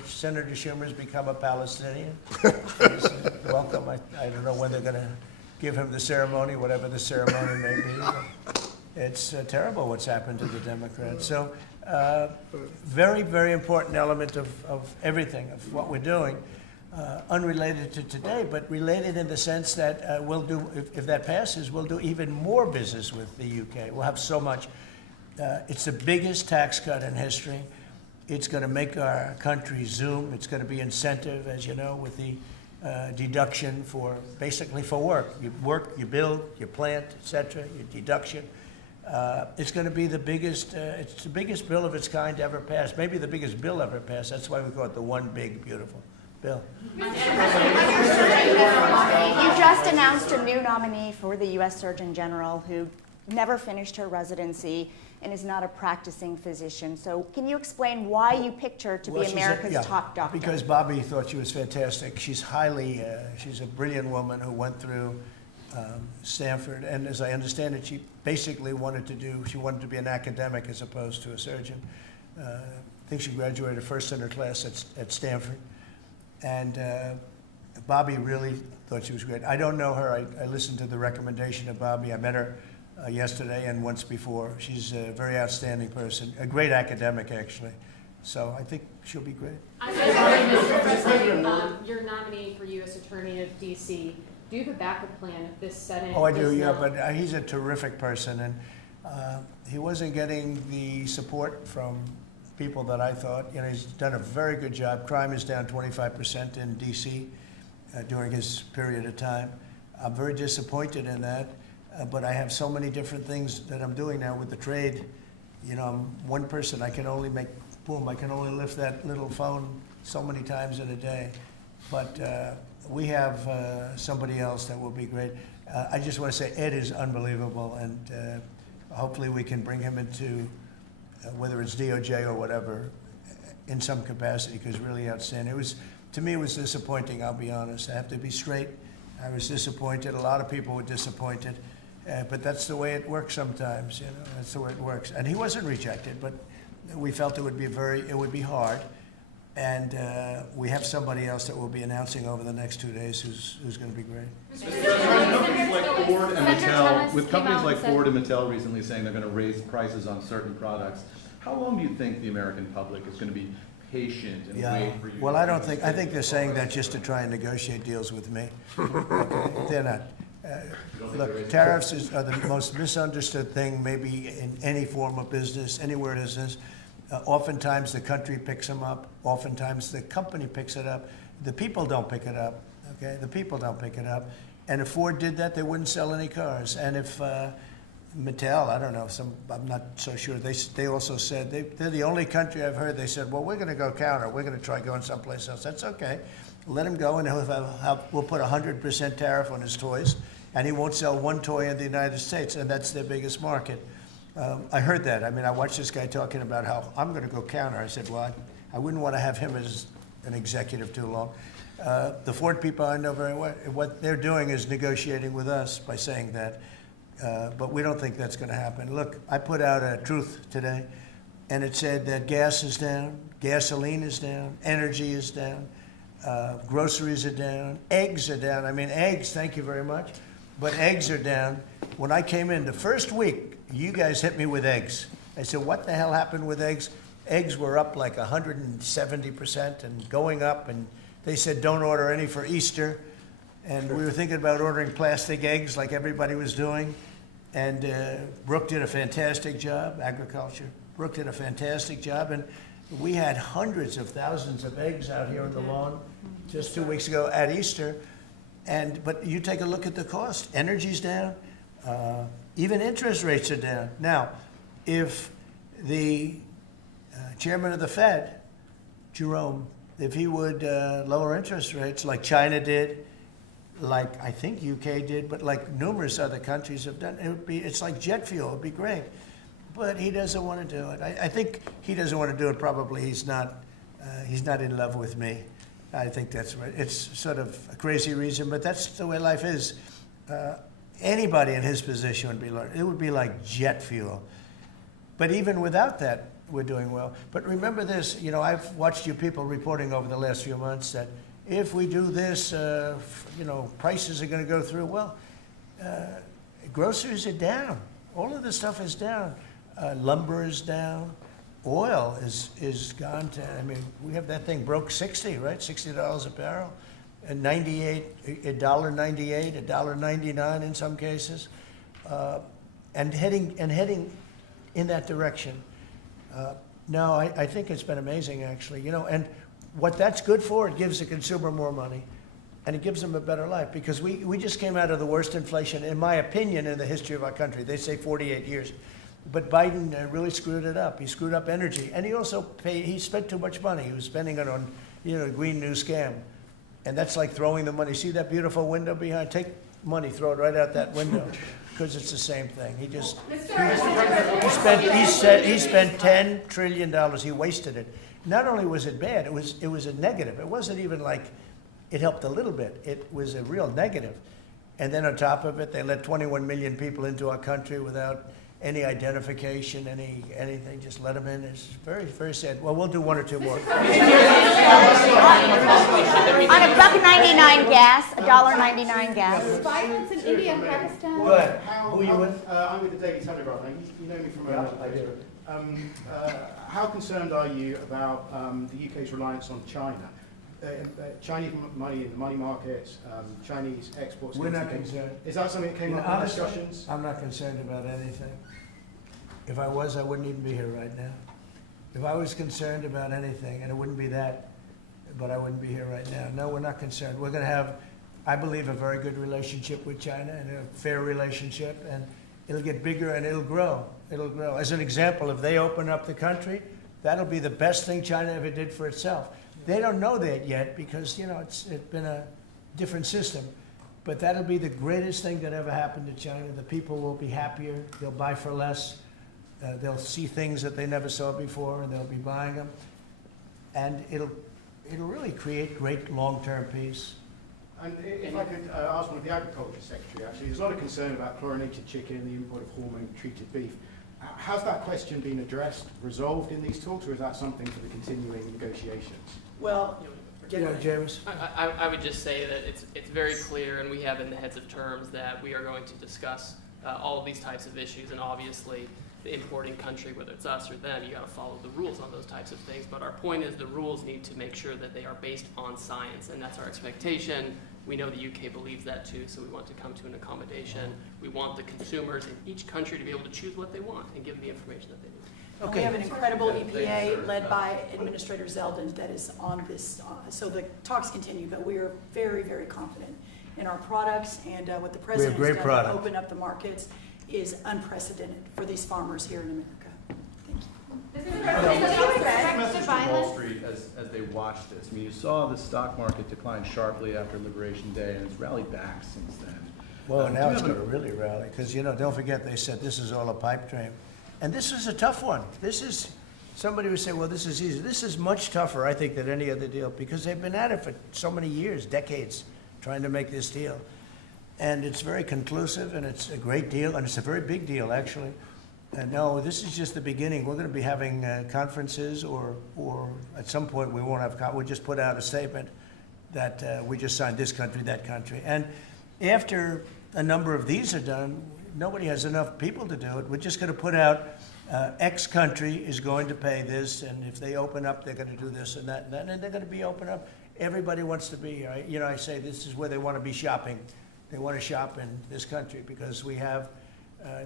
Senator Schumer's become a Palestinian. He's welcome. I don't know when they're going to give him the ceremony, whatever the ceremony may be. It's terrible what's happened to the Democrats. So. Very, very important element of everything, of what we're doing, unrelated to today, but related in the sense that we'll do, if that passes, we'll do even more business with the UK. We'll have so much. It's the biggest tax cut in history. It's going to make our country zoom. It's going to be incentive, as you know, with the deduction basically for work. You work, you build, you plant, etc., your deduction. It's going to be the biggest, it's the biggest bill of its kind ever passed, maybe the biggest bill ever passed. That's why we call it the one big, beautiful bill. You just announced a new nominee for the U.S. Surgeon General who never finished her residency and is not a practicing physician. So can you explain why you picked her to be America's top doctor? Because Bobby thought she was fantastic. She's she's a brilliant woman who went through Stanford, and as I understand it, she basically wanted to be an academic as opposed to a surgeon. I think she graduated first in her class at Stanford, and Bobby really thought she was great. I don't know her. I listened to the recommendation of Bobby. I met her yesterday and once before. She's a very outstanding person, a great academic, actually. So I think she'll be great. Mr. President, your nominee for U.S. Attorney of D.C., do you have a backup plan if this Senate? Oh, I do, yeah, but he's a terrific person, and he wasn't getting the support from people that I thought. He's done a very good job. Crime is down 25% in D.C. During his period of time. I'm very disappointed in that, but I have so many different things that I'm doing now with the trade. I'm one person. I can only I can only lift that little phone so many times in a day, but we have somebody else that will be great. I just want to say Ed is unbelievable, and hopefully we can bring him into, whether it's DOJ or whatever, in some capacity, because really outstanding. To me, it was disappointing, I'll be honest. I have to be straight. I was disappointed. A lot of people were disappointed, but that's the way it works sometimes, That's the way it works. And he wasn't rejected, but we felt it would be hard. And we have somebody else that we'll be announcing over the next 2 days who's going to be great. Companies like Ford and Mattel, with companies like Ford and Mattel recently saying they're going to raise prices on certain products, how long do you think the American public is going to be patient and wait for you? Well, I think they're saying that just to try and negotiate deals with me. Okay? They're not. Look, tariffs are the most misunderstood thing maybe in any form of business, anywhere it is. Oftentimes the country picks them up. Oftentimes the company picks it up. The people don't pick it up. Okay, the people don't pick it up. And if Ford did that, they wouldn't sell any cars. And if Mattel, I don't know, I'm not so sure. They also said they're the only country I've heard. They said, well, we're going to go counter. We're going to try going someplace else. That's okay. Let him go, and we'll put 100% tariff on his toys, and he won't sell one toy in the United States, and that's their biggest market. I heard that. I mean, I watched this guy talking about how I'm going to go counter. I said, well, I wouldn't want to have him as an executive too long. The Ford people I know very well, what they're doing is negotiating with us by saying that. But we don't think that's going to happen. Look, I put out a truth today, and it said that gas is down, gasoline is down, energy is down, groceries are down, eggs are down. I mean, eggs, thank you very much, but eggs are down. When I came in the first week, you guys hit me with eggs. I said, what the hell happened with eggs? Eggs were up like 170% and going up, and they said don't order any for Easter. And we were thinking about ordering plastic eggs like everybody was doing. And Brooke did a fantastic job, agriculture. Brooke did a fantastic job, and we had hundreds of thousands of eggs out here on the lawn just 2 weeks ago at Easter. But you take a look at the cost. Energy's down. Even interest rates are down. Now, if the chairman of the Fed, Jerome, if he would lower interest rates like China did, like I think UK did, but like numerous other countries have done, it's like jet fuel. It'd be great. But he doesn't want to do it. I think he doesn't want to do it. Probably he's not in love with me. I think that's right. It's sort of a crazy reason, but that's the way life is. Anybody in his position would be like jet fuel. But even without that, we're doing well. But remember this, I've watched you people reporting over the last few months that if we do this, prices are going to go through. Well, groceries are down. All of this stuff is down. Lumber is down. Oil is gone to, we have that thing broke 60, right? $60 a barrel. And $1.98, $1.99 in some cases, and heading in that direction. No, I think it's been amazing, actually. And what that's good for, it gives the consumer more money, and it gives them a better life, because we just came out of the worst inflation, in my opinion, in the history of our country. They say 48 years. But Biden really screwed it up. He screwed up energy, and he spent too much money. He was spending it on, green new scam. And that's like throwing the money. See that beautiful window behind? Take money, throw it right out that window, because it's the same thing. He spent $10 trillion. He wasted it. Not only was it bad, it was a negative. It wasn't even like it helped a little bit. It was a real negative. And then on top of it, they let 21 million people into our country without any identification, anything, just let them in. It's very, very sad. Well, we'll do one or two more. On $1.99 gas, $1.99 gas. Violence in India and Pakistan. Go ahead. Who are you with? I'm with the Daily Telegraph. You know me from I do. How concerned are you about the UK's reliance on China? Chinese money in the money markets, Chinese exports. We're not concerned. Is that something that came up in discussions? I'm not concerned about anything. If I was, I wouldn't even be here right now. If I was concerned about anything, and it wouldn't be that, but I wouldn't be here right now. No, we're not concerned. We're going to have, I believe, a very good relationship with China, and a fair relationship, and it'll get bigger and it'll grow. It'll grow. As an example, if they open up the country, that'll be the best thing China ever did for itself. They don't know that yet because, it's been a different system. But that'll be the greatest thing that ever happened to China. The people will be happier. They'll buy for less. They'll see things that they never saw before, and they'll be buying them. And it'll really create great long-term peace. And if I could ask one of the Agriculture Secretary, actually, there's a lot of concern about chlorinated chicken, the import of hormone-treated beef. Has that question been addressed, resolved in these talks, or is that something for the continuing negotiations? Well, James. I would just say that it's very clear, and we have in the heads of terms that we are going to discuss all of these types of issues, and obviously the importing country, whether it's us or them, you got to follow the rules on those types of things. But our point is the rules need to make sure that they are based on science, and that's our expectation. We know the UK believes that too, so we want to come to an accommodation. We want the consumers in each country to be able to choose what they want and give them the information that they need. And we have an incredible EPA led by Administrator Zeldin that is on this. So the talks continue, but we are very, very confident in our products, and what the President has done to open up the markets is unprecedented for these farmers here in America. Thank you. Message from Wall Street as they watch this. I mean, you saw the stock market decline sharply after Liberation Day, and it's rallied back since then. Well, now it's going to really rally, because, you know, don't forget they said this is all a pipe dream. And this is a tough one. This is, somebody would say, well, this is easy. This is much tougher, I think, than any other deal, because they've been at it for so many years, decades, trying to make this deal. And it's very conclusive, and it's a great deal, and it's a very big deal, actually. And no, this is just the beginning. We're going to be having conferences, or at some point we won't have, we'll just put out a statement that we just signed this country, that country. And after a number of these are done, nobody has enough people to do it. We're just going to put out X country is going to pay this, and if they open up, they're going to do this and that and that, and they're going to be open up. Everybody wants to be here. You know, I say this is where they want to be shopping. They want to shop in this country because we have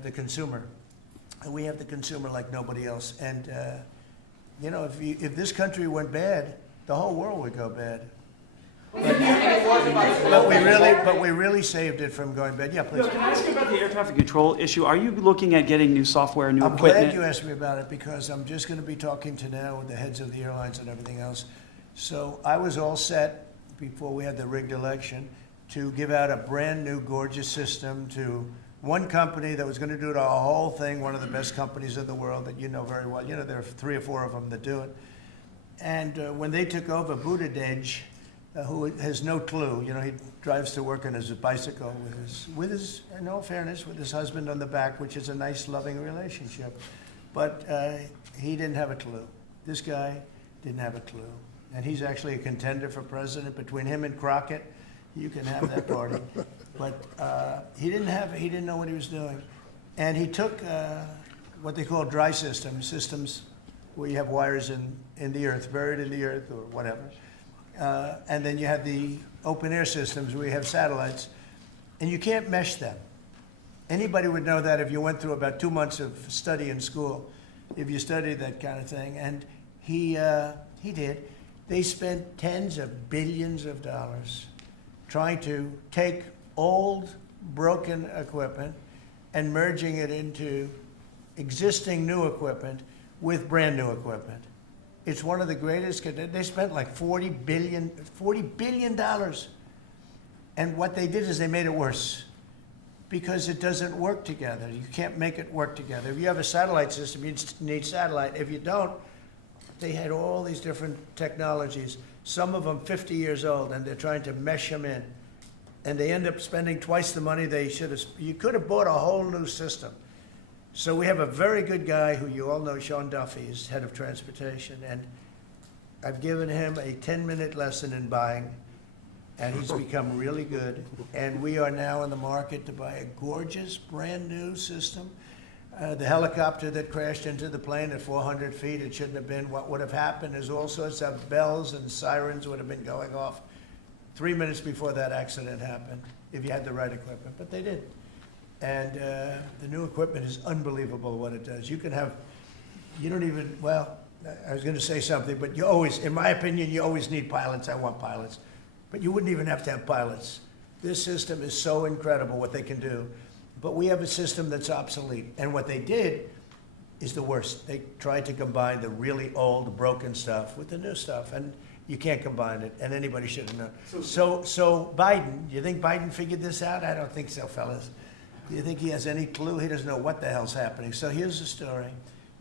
the consumer. And we have the consumer like nobody else. And, you know, if this country went bad, the whole world would go bad. But we really saved it from going bad. Yeah, please. Can I ask you about the air traffic control issue? Are you looking at getting new software, new equipment? I'm glad you asked me about it, because I'm just going to be talking to now with the heads of the airlines and everything else. So I was all set before we had the rigged election to give out a brand new gorgeous system to one company that was going to do the whole thing, one of the best companies in the world that you know very well. You know, there are 3 or 4 of them that do it. And when they took over, Buttigieg, who has no clue, you know, he drives to work on his bicycle with his, in all fairness, with his husband on the back, which is a nice, loving relationship. But he didn't have a clue. This guy didn't have a clue. And he's actually a contender for president. Between him and Crockett, you can have that party. But he didn't know what he was doing. And he took what they call dry systems where you have wires in the earth, buried in the earth or whatever. And then you have the open air systems where you have satellites, and you can't mesh them. Anybody would know that if you went through about 2 months of study in school, if you studied that kind of thing. And he did. They spent tens of billions of dollars trying to take old, broken equipment and merging it into existing new equipment with brand new equipment. It's one of the greatest. They spent like $40 billion. And what they did is they made it worse because it doesn't work together. You can't make it work together. If you have a satellite system, you need satellite. If you don't, they had all these different technologies, some of them 50 years old, and they're trying to mesh them in. And they end up spending twice the money they should have. You could have bought a whole new system. So we have a very good guy who you all know, Sean Duffy, is head of transportation, and I've given him a 10-minute lesson in buying, and he's become really good. And we are now in the market to buy a gorgeous, brand new system. The helicopter that crashed into the plane at 400 feet, it shouldn't have been. What would have happened is all sorts of bells and sirens would have been going off 3 minutes before that accident happened, if you had the right equipment, but they did. And the new equipment is unbelievable what it does. You can have, you don't even, well, I was going to say something, but you always, in my opinion, you always need pilots. I want pilots. But you wouldn't even have to have pilots. This system is so incredible what they can do. But we have a system that's obsolete. And what they did is the worst. They tried to combine the really old, broken stuff with the new stuff. And you can't combine it, and anybody should have known. So Biden, you think Biden figured this out? I don't think so, fellas. Do you think he has any clue? He doesn't know what the hell's happening. So here's the story.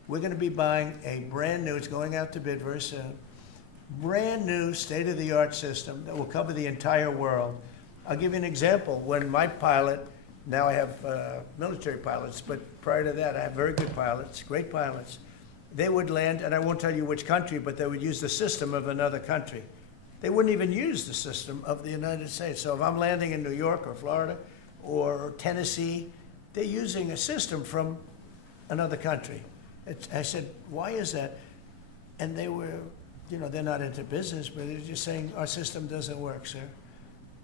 We're going to be buying a brand new, it's going out to bid very soon, brand new state-of-the-art system that will cover the entire world. I'll give you an example. When my pilot Now I have military pilots, but prior to that, I have very good pilots, great pilots. They would land, and I won't tell you which country, but they would use the system of another country. They wouldn't even use the system of the United States. So if I'm landing in New York or Florida or Tennessee, they're using a system from another country. I said, why is that? And they were, you know, they're not into business, but they're just saying, our system doesn't work, sir.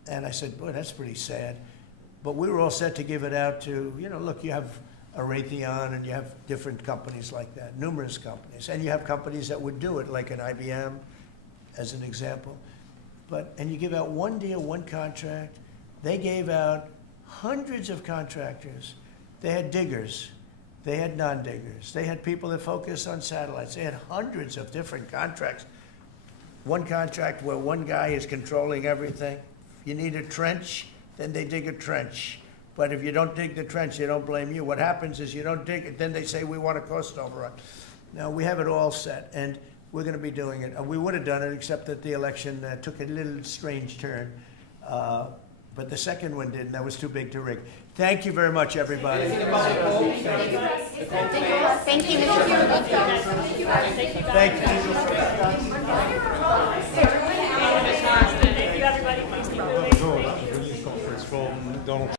And I said, boy, that's pretty sad. But we were all set to give it out to, you know, look, you have a Raytheon and you have different companies like that, numerous companies. And you have companies that would do it, like an IBM, as an example. And you give out one deal, one contract. They gave out hundreds of contractors. They had diggers. They had non-diggers. They had people that focus on satellites. They had hundreds of different contracts. One contract where one guy is controlling everything. You need a trench, then they dig a trench. But if you don't dig the trench, they don't blame you. What happens is you don't dig it, then they say, we want a cost overrun. Now, we have it all set, and we're going to be doing it. We would have done it, except that the election took a little strange turn. But the second one didn't. That was too big to rig. Thank you very much, everybody. Thank you, Mr. Thank you. That was really conference from Donald